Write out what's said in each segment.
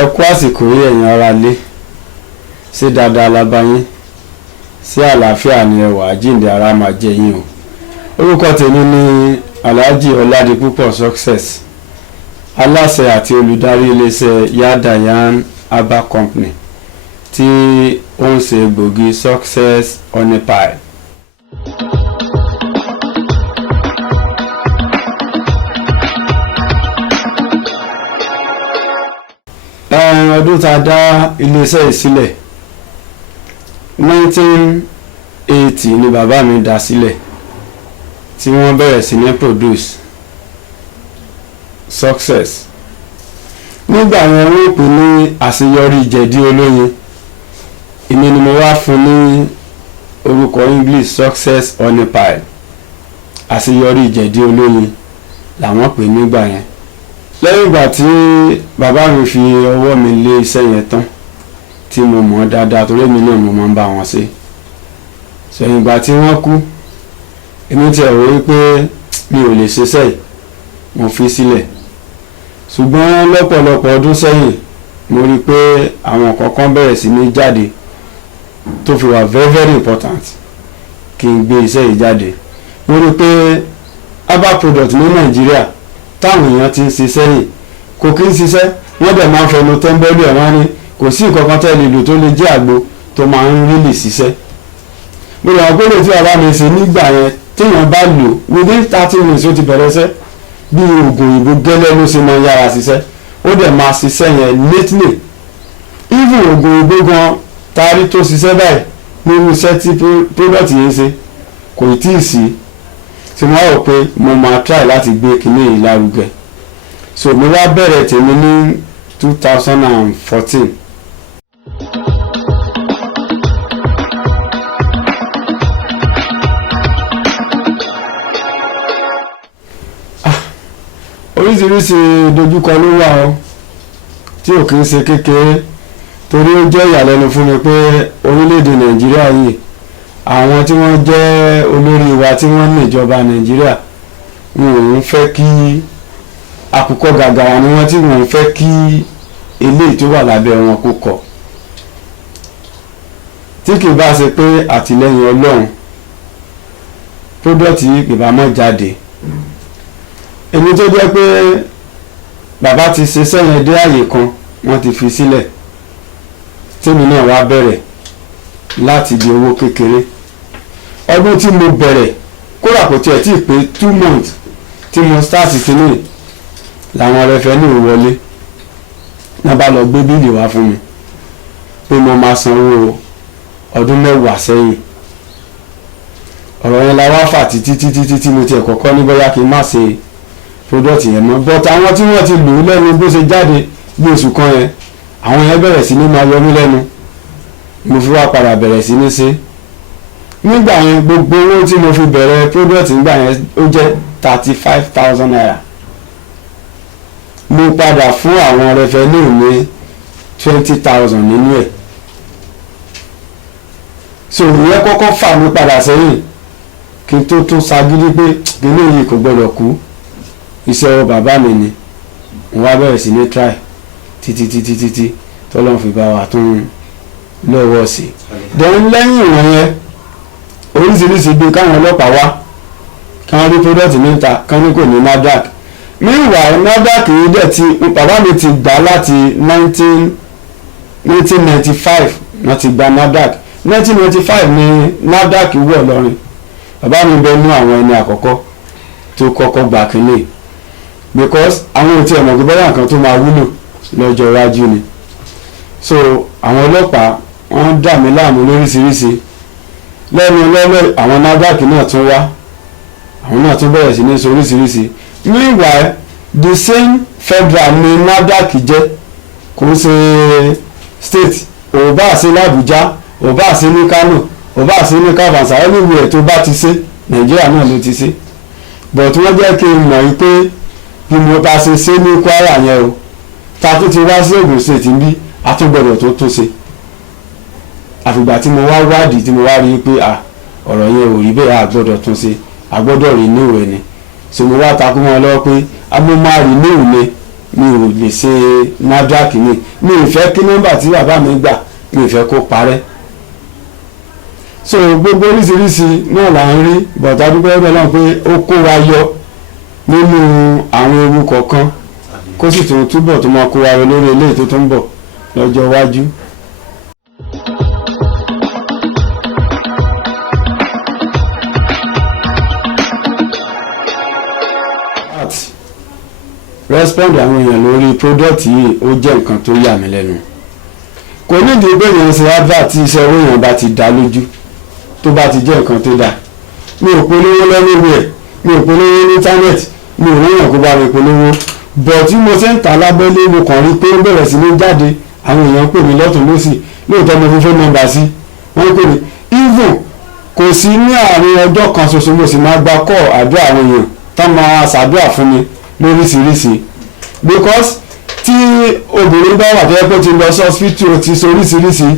ẹ kú àsìkò yìí ẹ̀yin ará lé ṣé dáadáa la bá yín sí àlàáfíà ni ẹwà àjíǹde ara máa jẹ yín o. orúkọ tèmi ni Alhaji Ọládipúpọ̀ Success, aláṣẹ àti olùdarí iléeṣẹ́ Yadayan Herbal Company tí ó ń ṣe egbògi Success Honey Pie. ọdún tá a dá iléeṣẹ́ yìí sílẹ̀ 1980 ni bàbá mi dá sílẹ̀ tí wọ́n bẹ̀rẹ̀ sí ní produce Success. nígbà yẹn wọ́n pè ní àṣeyọrí jẹ̀dí olóyin, èmi ni mo wá fún ní orúkọ English Success Honey Pie. àṣeyọrí jẹ̀dí olóyin làwọn pè nígbà yẹn. lẹ́yìn ìgbà tí bàbá mi fi ọwọ́ mi lé iṣẹ́ yẹn tán tí mo mọ̀ dáadáa torí èmi náà mo máa ń bá wọn ṣe. sẹ́yìn ìgbà tí wọ́n kú èmi ti rò wípé mi ò lè ṣiṣẹ́ yìí, mo fi sílẹ̀. ṣùgbọ́n lọ́pọ̀lọpọ̀ ọdún sẹ́yìn mo rí i pé àwọn kọ̀ọ̀kan bẹ̀rẹ̀ sí ní jáde tó fi wà very very important kí n gbé iṣẹ́ yìí jáde. mo rí i pé herbal product ní Nàìjíríà táwọn èèyàn ti ń ṣiṣẹ́ yìí kò kí ń ṣiṣẹ́, wọ́n dẹ̀ máa ń fẹnu tẹ́ńbẹ́lú ẹ̀ wọ́n ní kò sí nǹkan kan tẹ́lẹ̀ lò tó lè jẹ́ àgbo tó máa ń rílì ṣiṣẹ́. mo rò wọ́n pé lè tí bàbá mi ṣe nígbà yẹn téèyàn bá lò within 30 minutes ó ti bẹ̀rẹ̀ ṣẹ́ bí oògùn òyìnbó gẹ́lẹ́ ló ṣe máa ń yára ṣiṣẹ́, ó dẹ̀ máa ṣiṣẹ́ yẹn lately. even oògùn òyìnbó gan taari tó ṣiṣẹ́ báyìí nínú iṣẹ́ tí product yẹn ṣe kò tí ì sí. tí mo rò pé mo máa try láti gbé kinní yìí lárugẹ. so mo wá bẹ̀rẹ̀ tèmi ní 2014. oríṣiríṣi dojúkọ ló wà ó tí ò kì í ṣe kékeré, torí ó jẹ́ ìyàlẹ́nu fún mi pé orílẹ̀-èdè Nàìjíríà yìí àwọn tí wọ́n jẹ́ olórí wa tí wọ́n ní ìjọba Nàìjíríà wọn ò ń fẹ́ kí àkùkọ gàgàrà ni wọ́n tí wọ́n ń fẹ́ kí eléyìí tó wà lábẹ́ wọn kó kọ̀. tí kì í bá ṣe pé àtìlẹ́yìn Ọlọ́run product yìí kì bá mọ́ jáde. èmi tó jẹ́ pé bàbá ti ṣe sẹ́yìn dé àyè kan wọ́n ti fi sílẹ̀, tèmi náà wá bẹ̀rẹ̀ láti di owó kékeré. ọdún tí mo bẹ̀rẹ̀ kódà kò tiẹ̀ tí ì pé 2 months tí mo start kínní làwọn rẹfẹ́nì wọlé náà bá lọ gbé bíìlì wá fún mi pé mo máa sanwó ọdún 10 sẹ́yìn. ọ̀rọ̀ yẹn la wá fà títí tí mo tiẹ̀ kọ́kọ́ ní bóyá kí n má ṣe product yẹn mọ́, but àwọn tí wọ́n ti lò ó lẹ́nu bó ṣe jáde bí oṣù kan yẹn àwọn yẹn bẹ̀rẹ̀ sí ní máa yọ mí lẹ́nu, mo fi wá padà bẹ̀rẹ̀ sí ní ṣe. nígbà yẹn gbogbo owó tí mo fi bẹ̀rẹ̀ product nígbà yẹn ó jẹ́ 35,000 naira. mo padà fún àwọn revenue ní 20,000 nínú ẹ̀. so ìyẹn kọ́kọ́ fà mí padà sẹ́yìn kí n tó tún ṣagídí pé kíní yìí kò gbọdọ̀ kú, iṣẹ́ ọwọ́ bàbá mi ni. mo wá bẹ̀rẹ̀ sí ní try títí tọ́lọ́run fi bá wa tún lọ́wọ́ sí i. then lẹ́yìn ìwọ̀n yẹn oríṣiríṣi bíi káwọn ọlọ́pàá wá káwọn rí product níta kán ní kò ní NAFDAC. meanwhile NAFDAC yìí dẹ̀ ti bàbá mi ti gbà láti 1995 wọ́n ti gba NAFDAC. 1995 ni NAFDAC wọ̀ lọ́rin. bàbá mi bẹ mú àwọn ẹni àkọ́kọ́ tó kọ́kọ́ gbà kínní because àwọn ò tí ẹ̀ mọ̀ pé bóyá nǹkan tó máa wúlò lọ́jọ́ iwájú ni. so àwọn ọlọ́pàá wọ́n dà mí láàmú lóríṣiríṣi. lẹ́nu lọ́lọ́ àwọn NAFDAC náà tún wá, àwọn náà tún bẹ̀rẹ̀ sí ní sọ oríṣiríṣi. meanwhile the same federal ni NAFDAC jẹ́, kò ń ṣe state. ò bá ṣe l'Àbújá, ò bá ṣe ní Kano, ò bá ṣe ní Kàfàǹsà, anywhere tó bá ti ṣe Nàìjíríà náà ló ti ṣe. but wọ́n jẹ́ kí n mọ̀ wípé bí mo bá ṣe ṣe ní Kwara yẹn o ta tó ti wá sí Ògùn state ń bí àtúgbọ̀dọ̀ tó ṣe. àfìgbà tí mo wá wádìí tí mo wá rí pé ọ̀rọ̀ yẹn ò rí bẹ́ẹ̀, àgbọ́dọ̀ tún ṣe, àgbọ́dọ̀ rí ní ìwé ni. so mo wá takú wọn lọ́wọ́ pé mo máa rí léwu ni mi ò lè ṣe NAFDAC ni mi ò fẹ́ kí nọ́mbà tí bàbá mi gbà mi ò fẹ́ kó parẹ́. so gbogbo oríṣiríṣi náà là ń rí bọ̀dá dúpẹ́ ẹgbẹ́ náà pé ó kó wa yọ nínú àwọn ewu kọ̀ọ̀kan kó sì tún túbọ̀ tó máa kó wa yọ lórí eléyìí tó tún bọ̀ lọ́jọ́ iwájú. respond àwọn èèyàn lórí product yìí ó jẹ́ nǹkan tó yà mí lẹ́nu. kò nídìí pé èèyàn ṣe advert tí iṣẹ́ owó èèyàn bá ti dá lójú tó bá ti jẹ́ nǹkan tó dáa. mi ò polówó lẹ́nu rẹ̀ mi ò polówó ní internet mi ò wéyàn kó bá mi polówó bọ̀ tí mo ṣe ń tà lábẹ́lé mo kàn rí pé ó bẹ̀rẹ̀ sí ní jáde àwọn èèyàn pè mí lọ́tún lọ́sì lóòótọ́ mo fi phone number sí wọ́n pè mí even kò sí ní àárín ọjọ́ kan ṣoṣo mo sì máa gba call àdúrà àwọn èèyàn tá máa ṣàdúrà fún mi lóríṣiríṣi because tí obìnrin bá wà tó yẹ pé ó ti lọ sí hospital ti soríṣiríṣi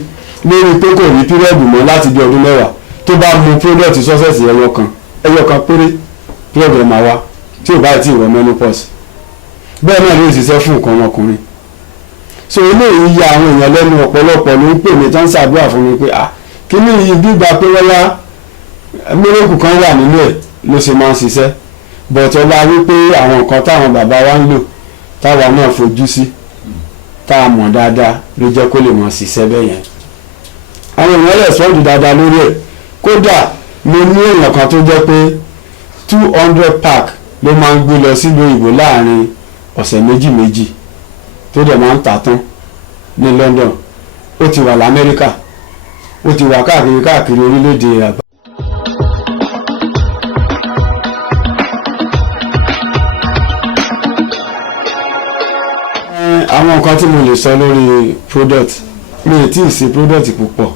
lórí pé kò rí pírẹ́ẹ̀dù mọ́ láti bí ọdún mẹ́wàá tó bá mu product success ẹyọ kan péré pírẹ́ẹ̀dù ẹ̀ máa wá tí ò bá ti wọ menopause bẹ́ẹ̀ náà ló ń ṣiṣẹ́ fún nǹkan ọmọkùnrin. so eléyìí ya àwọn èèyàn lẹ́nu ọ̀pọ̀lọpọ̀ ló ń pè mí tán ṣàdúrà fún mi pé kí ni yìí gbígba pé wọ́lá mírèkù kan wà nínú ẹ̀ ló ṣe máa ń ṣiṣẹ́ bọ̀tọ̀ la wípé àwọn nǹkan táwọn bàbá wa ń lò táwa náà fojú sí tá a mọ̀ dáadáa ló jẹ́ kó lè mọ̀ ṣiṣẹ́ bẹ́ẹ̀ yẹn. àwọn èèyàn lè sọ́ọ̀dù dáadáa lórí ẹ̀ kódà mo ní èèyàn kan tó jẹ́ pé 200 pack ló máa ń gbé lọ sílùú òyìnbó láàrin ọ̀sẹ̀ méjì tó dẹ̀ máa ń tà tán ní London ó ti wà l'Amẹ́ríkà ó ti wà káàkiri orílẹ̀-èdè àgbà. àwọn nǹkan tí mo lè sọ lórí product mi ò tí ì ṣe product púpọ̀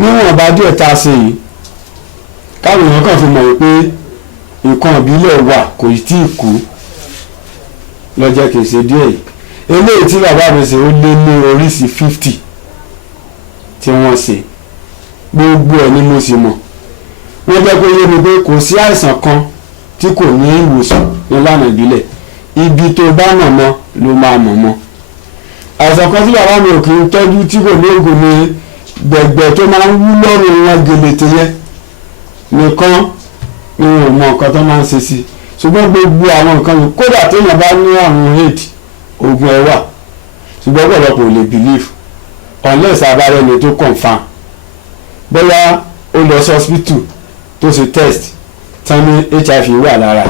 níwọ̀n bá díẹ̀ tá a ṣe yìí káwọn èèyàn kàn fi mọ̀ pé nǹkan ìbílẹ̀ wà kò tí ì kú lọ́jọ́ kìí ṣe díẹ̀ yìí eléyìí tí bàbá mi ṣe ó lé ní oríṣi 50 tí wọ́n ṣe gbogbo ẹ̀ ni mo sì mọ̀ wọ́n jẹ́ pé yé mi pé kò sí àìsàn kan tí kò ní ìwòsàn nílànà ìbílẹ̀ ibi tó bá mọ̀ mọ́ ló máa mọ̀ mọ́. àìsàn kan tí bàbá mi ò kì í tọ́jú tí kò ní oògùn ní gbẹ̀gbẹ̀ tó máa ń wú lọ́rùn wọn gèlètè yẹn nìkan ni wọn ò mọ nǹkan tó máa ń ṣe sí ṣùgbọ́n gbogbo àwọn nǹkan yìí kódà téèyàn bá ní àrùn AIDS oògùn ẹ̀ wà ṣùgbọ́n ọ̀pọ̀lọpọ̀ ò lè believe unless abárẹ́ni tó confam bóyá ó lọ sí hospital tó ṣe test tán ní HIV wà lára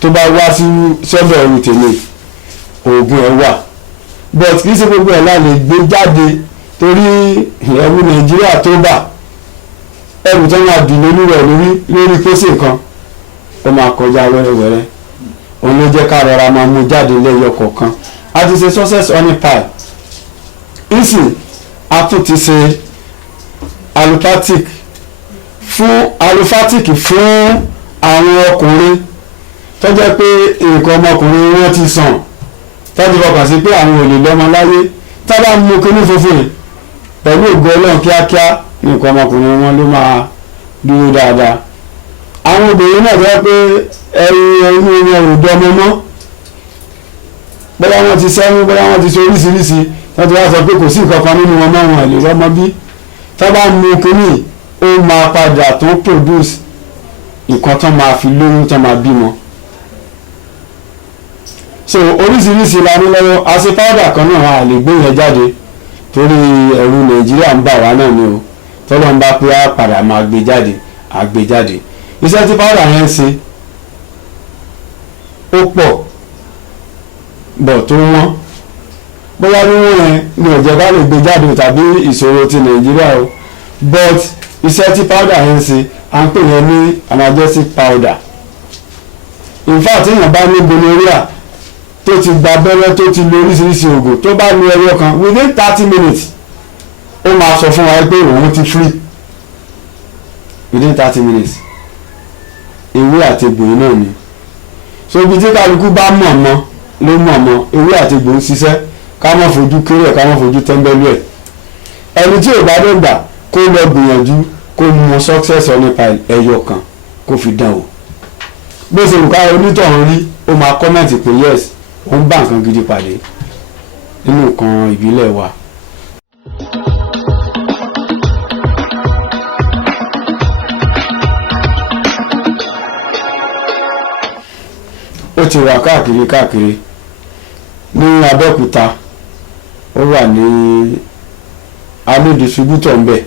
tó bá wá sí sọ́dọ̀ ẹrù tèmi oògùn ẹ̀ wà but kì í ṣe gbogbo ẹ̀ láà lè gbé jáde torí ẹrù Nàìjíríà tó bà ẹrù tó máa dì lórí rẹ̀ lórí pósí nǹkan ó máa kọjá wẹ́rẹ́wẹ́rẹ́ òun ló jẹ́ ká rọra máa mú jáde lẹ́yọ kọ̀ọ̀kan a ti ṣe success honey pie ìsìn a tún ti ṣe allopathic fún àwọn ọkùnrin tó jẹ́ pé nǹkan ọmọkùnrin wọn ti sàn tọ́jú fọkàn sí pé àwọn ò lè lọ́mọ láyé tá bá mú kíní funfun pẹ̀lú ògo Ọlọ́run kíákíá nǹkan ọmọkùnrin wọn ló máa dúró dáadáa. àwọn obìnrin náà jẹ́ pé ẹ̀rù wọn ò dọ́mọ mọ́ bóyá wọ́n ti sẹ́yìn bóyá wọ́n ti ṣe oríṣiríṣi wọ́n ti wá sọ pé kò sí nǹkan kan nínú wọn náà wọn lè rọ́mọ bí tá bá mú kíní ó máa padà tó produce nǹkan tó máa fi lóyún tó máa bímọ. so oríṣiríṣi la ní lọ́wọ́ àṣẹ powder kan náà a lè gbé yẹn jáde torí ẹ̀rù Nàìjíríà ń bà wá náà ni o tọ́lọ́ ń bá pé á padà máa gbé jáde á gbé jáde iṣẹ́ tí powder yẹn ń ṣe ó pọ̀ bọ̀ tó wọ́n bóyá wíwọ́n yẹn ni ìjọba lè gbé jáde tàbí ìṣòro ti Nàìjíríà o but iṣẹ́ tí powder yẹn ń ṣe à ń pè yẹn ní analgesic powder in fact èèyàn bá ní gonorrhea tó ti gba abẹ́rẹ́ tó ti lo oríṣiríṣi oògùn tó bá lo ẹyọ kan within 30 minutes ó máa sọ fún wa pé òun ti free within 30 minutes ewé àti egbò náà ni so ibi tí kálukú bá mọ̀ mọ́ ló mọ̀ mọ́ ewé àti egbò ń ṣiṣẹ́ ká má fojú kéré ẹ̀ ká má fojú tẹ́ńbẹ́lú ẹ̀ ẹni tí ò bá dé gbà kó lọ gbìyànjú kó mu success honey pie ẹyọ kan kó fi dán o bó ṣe nǹkan onítọ̀hún rí ó máa kọ́mẹ̀ntì pé yes ó ń bá nǹkan gidi pàdé nínú nǹkan ìbílẹ̀ wa. ó ti wà káàkiri ní Abẹ́òkúta ó wà ní amí distributor ń bẹ̀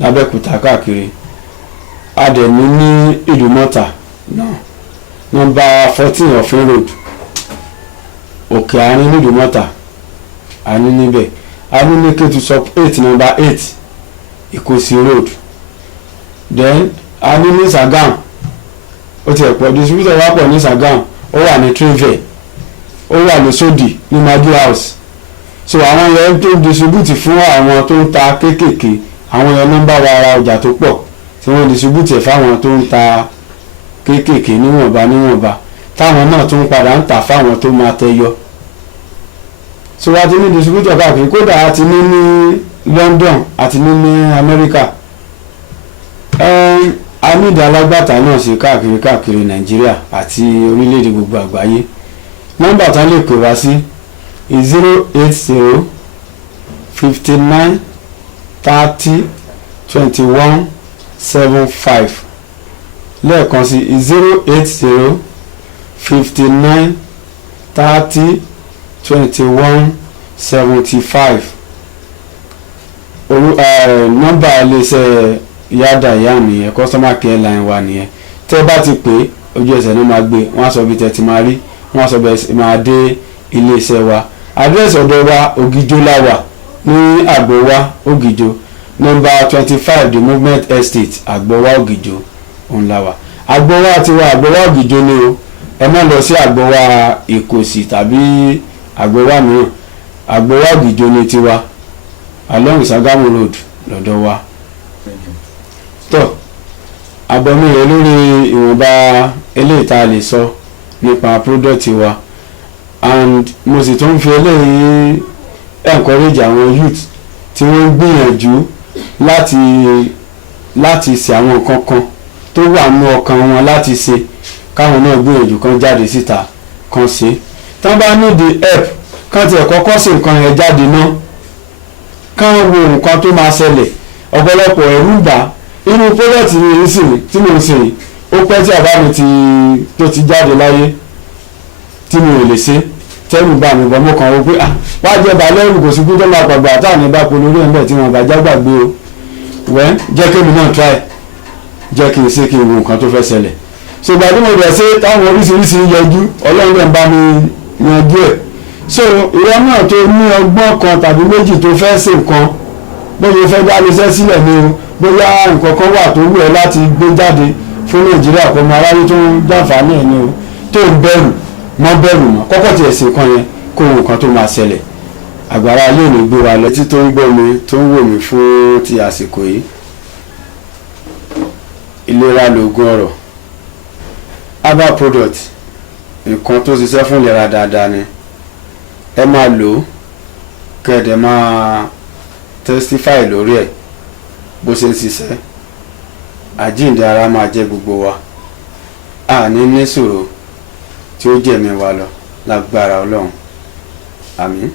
l'Abẹ́òkúta káàkiri adẹ̀mí ní Ìdúmọ̀tà náà nọ́mbà 14 Ọ̀fin road òkè àárín ní Ìdúmọ̀tà àní níbẹ̀ àní ní Kétu sub 8 nọ́mbà 8 Ìkòsí road then àní ní Sàgámù ó ti ẹ̀pọ̀ distributor wá pọ̀ ní Sàgámù ó wà ní Trinvel ó wà ní Sódì ní Madu house so àwọn yẹn tó distribute fún àwọn tó ń ta kéékèèké àwọn yẹn nọ́mbà wa ara ọjà tó pọ̀ tí wọ́n distribute fáwọn tó ń ta kéékèèké níwọ̀nba táwọn náà tún padà ń tà fáwọn tó máa tẹyọ so wá ti ní distributor káàkiri kódà a ti ní London àti ní Amẹ́ríkà a ní ìdálágbàtà náà sí káàkiri Nàìjíríà àti orílẹ̀-èdè gbogbo àgbáyé nọ́mbà tán lè pè wá sí 080 59 30 21 75 lẹ́ẹ̀kan sí 080 59 30 21 75 nọ́mbà iléeṣẹ́ yáda ìyá nìyẹn customer care line wa nìyẹn tẹ́ bá ti pè ojú ẹsẹ̀ náà máa gbé wọ́n á sọ bí tẹ́ ti máa rí wọ́n á sọ bẹ́ẹ̀ máa dé iléeṣẹ́ wa àdírẹ́sì ọ̀dọ̀ wa Ògìjó láwà ní Àgbọ̀wá Ògìjó nọ́mbà 25 the movement estate Àgbọ̀wá Ògìjó òun láwà Àgbọ̀wá tiwa Àgbọ̀wá Ògìjó ni o ẹ má lọ sí Àgbọ̀wá Ìkòsí tàbí Àgbọ̀wá mìíràn Àgbọ̀wá Ògìjó ni tiwa along Sagamu road lọ́dọ̀ wa tọ́ àbọ̀mí rẹ̀ lórí ìwọ̀nba eléyìí tá a lè sọ nípa product wa and mo sì tún fi eléyìí encourage àwọn youth tí wọ́n ń gbìyànjú láti ṣe àwọn nǹkan kan tó wà nínú ọkàn wọn láti ṣe káwọn náà gbìyànjú kan jáde síta kan ṣe tán bá nídìí help kán tiẹ̀ kọ́kọ́ sí nǹkan yẹn jáde náà kán wo nǹkan tó máa ṣẹlẹ̀ ọ̀pọ̀lọpọ̀ ẹ̀rù bà inú product mi sì tí mo ń ṣe ó pẹ́ tí àbá mi tó ti jáde láyé tí mi ò lè ṣe tẹ́rù bá mi bọ́ mọ́ kan ó pé wá jẹ́ balẹ́rù kò sí kú tó máa pàgbà táà ní bá polówó ẹ̀ ń bẹ̀ tí wọ́n bá jágbàgbé o wẹ́ jẹ́ kí mi náà try jẹ́ kí n ṣe kí n wo nǹkan tó fẹ́ ṣẹlẹ̀ ṣùgbọ́n tí mo bẹ̀ ṣe táwọn oríṣiríṣi yẹjú ọlọ́run lè bá mi yanjú ẹ̀ so ìwọ náà tó ní ọgbọ́n kan tàbí méjì tó fẹ́ ṣe nǹkan bóyá fẹ́ dá iṣẹ́ sílẹ̀ ni o bóyá nǹkan kan wà tó wù ẹ́ láti gbé jáde fún Nàìjíríà kó mọ aráyé tó ń jàǹfààní ẹ̀ ni o tó ń bẹ̀rù mọ́ kọ́kọ́ tiẹ̀ ṣe nǹkan yẹn kó nǹkan tó máa ṣẹlẹ̀ àgbàrá ilé ìlú gbé wa lọ. etí tó ń gbọ́ mi tó ń wò mí fún ti àsìkò yìí ìlera lóògùn ọrọ̀ herbal product nǹkan tó ṣiṣẹ́ fún ìlera dáadáa ni ẹ máa lò ó kẹ́ẹ̀dẹ̀ máa testify lórí ẹ̀ bó ṣe ń ṣiṣẹ́ àjíǹde ara máa jẹ́ gbogbo wa àní níṣòro tí ó jẹ̀mí wa lọ lágbára Ọlọ́run àmín.